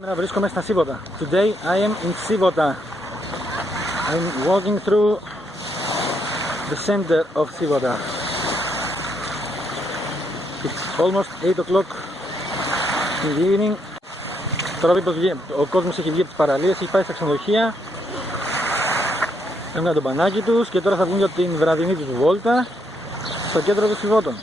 Σήμερα βρίσκομαι στα Σίβοτα. Today I am in Sivota. I'm walking through the center of Sivota. It's almost 8 o'clock in the evening. Τώρα ο κόσμος έχει βγει από τις παραλίες, έχει πάει στα ξενοδοχεία. Έμειναν το μπανάκι τους και τώρα θα βγουν για την βραδινή τους βόλτα στο κέντρο των Σιβώτων.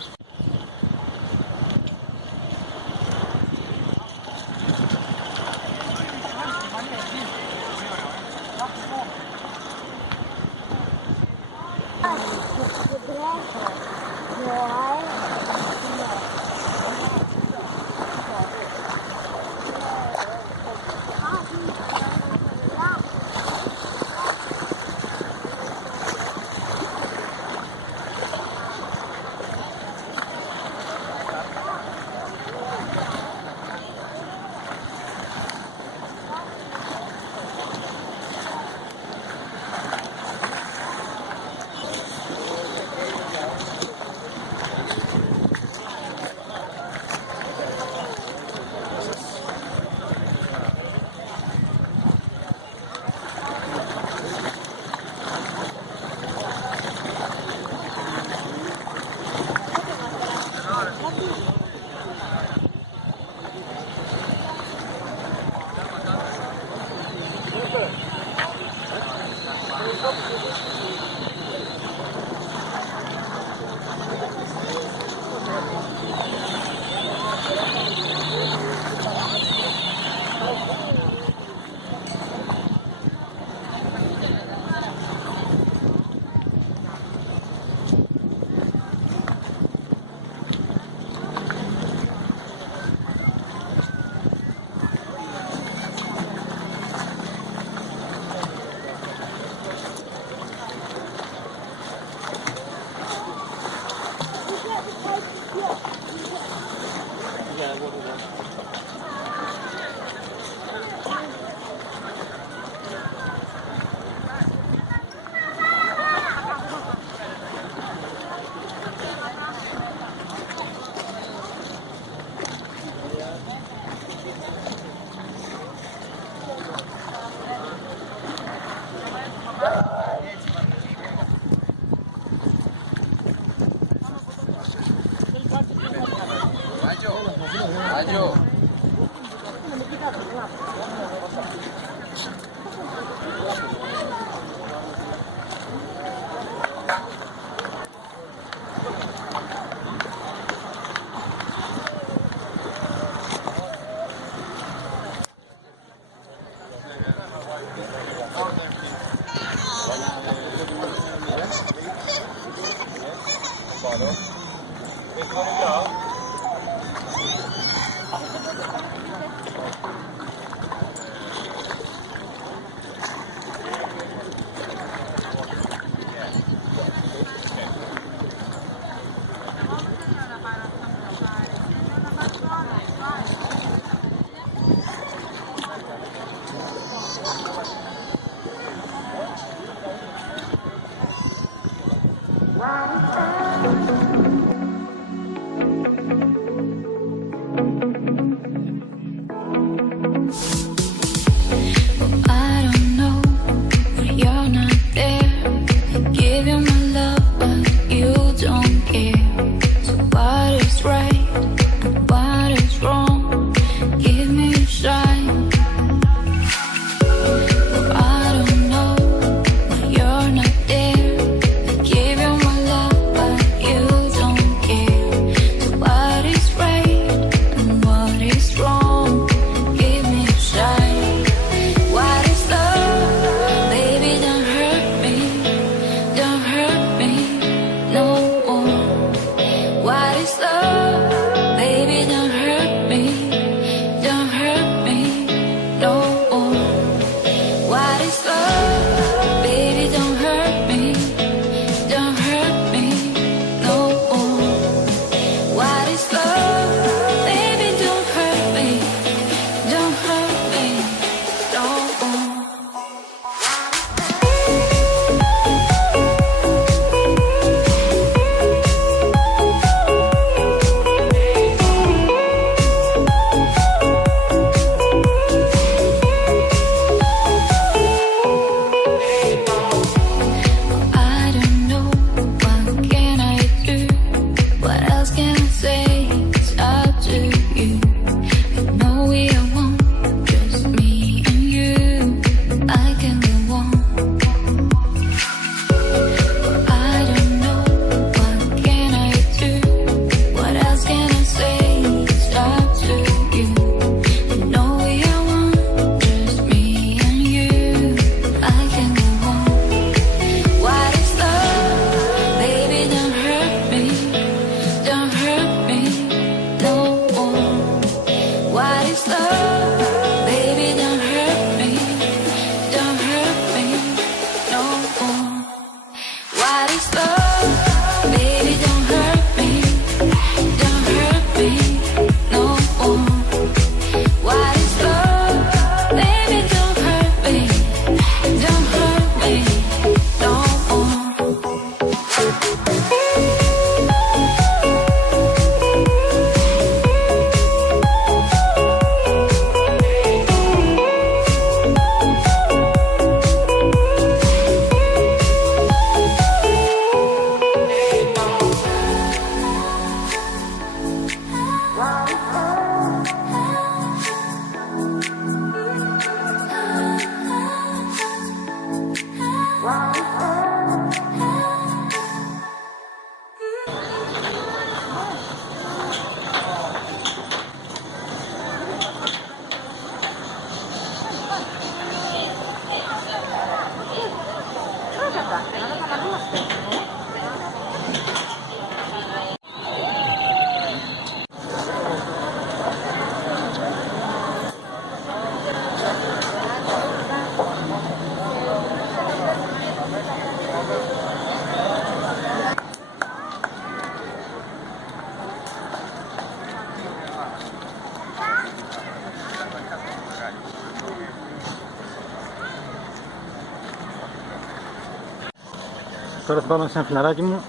Τώρα θα πάμε σε ένα φιλαράκι μου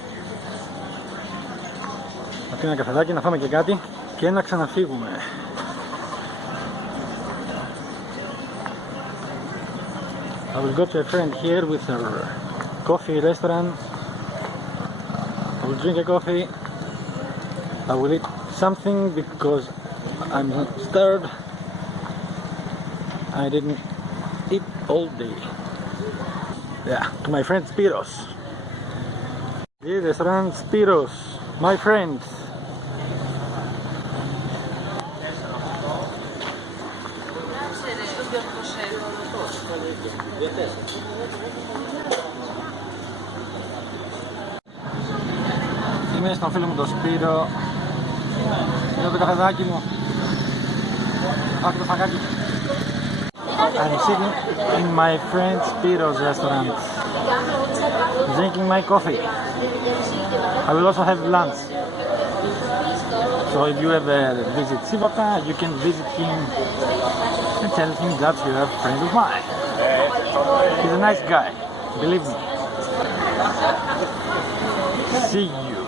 να πιει ένα καφεδάκι, να φάμε και κάτι και να ξαναφύγουμε. I will go to a friend here with a coffee restaurant. I will drink a coffee. I will eat something because I'm starved. I didn't eat all day. Yeah, to my friend Spiros. The restaurant Spiros, my friend. Είμαι στον φίλο μου τον Σπύρο για το καφεδάκι μου. Άκου το φαγάκι. I'm sitting in my friend Spiro's restaurant, drinking my coffee. I will also have lunch. So if you ever visit Sivota, you can visit him and tell him that you are a friend of mine. He's a nice guy, believe me. See you.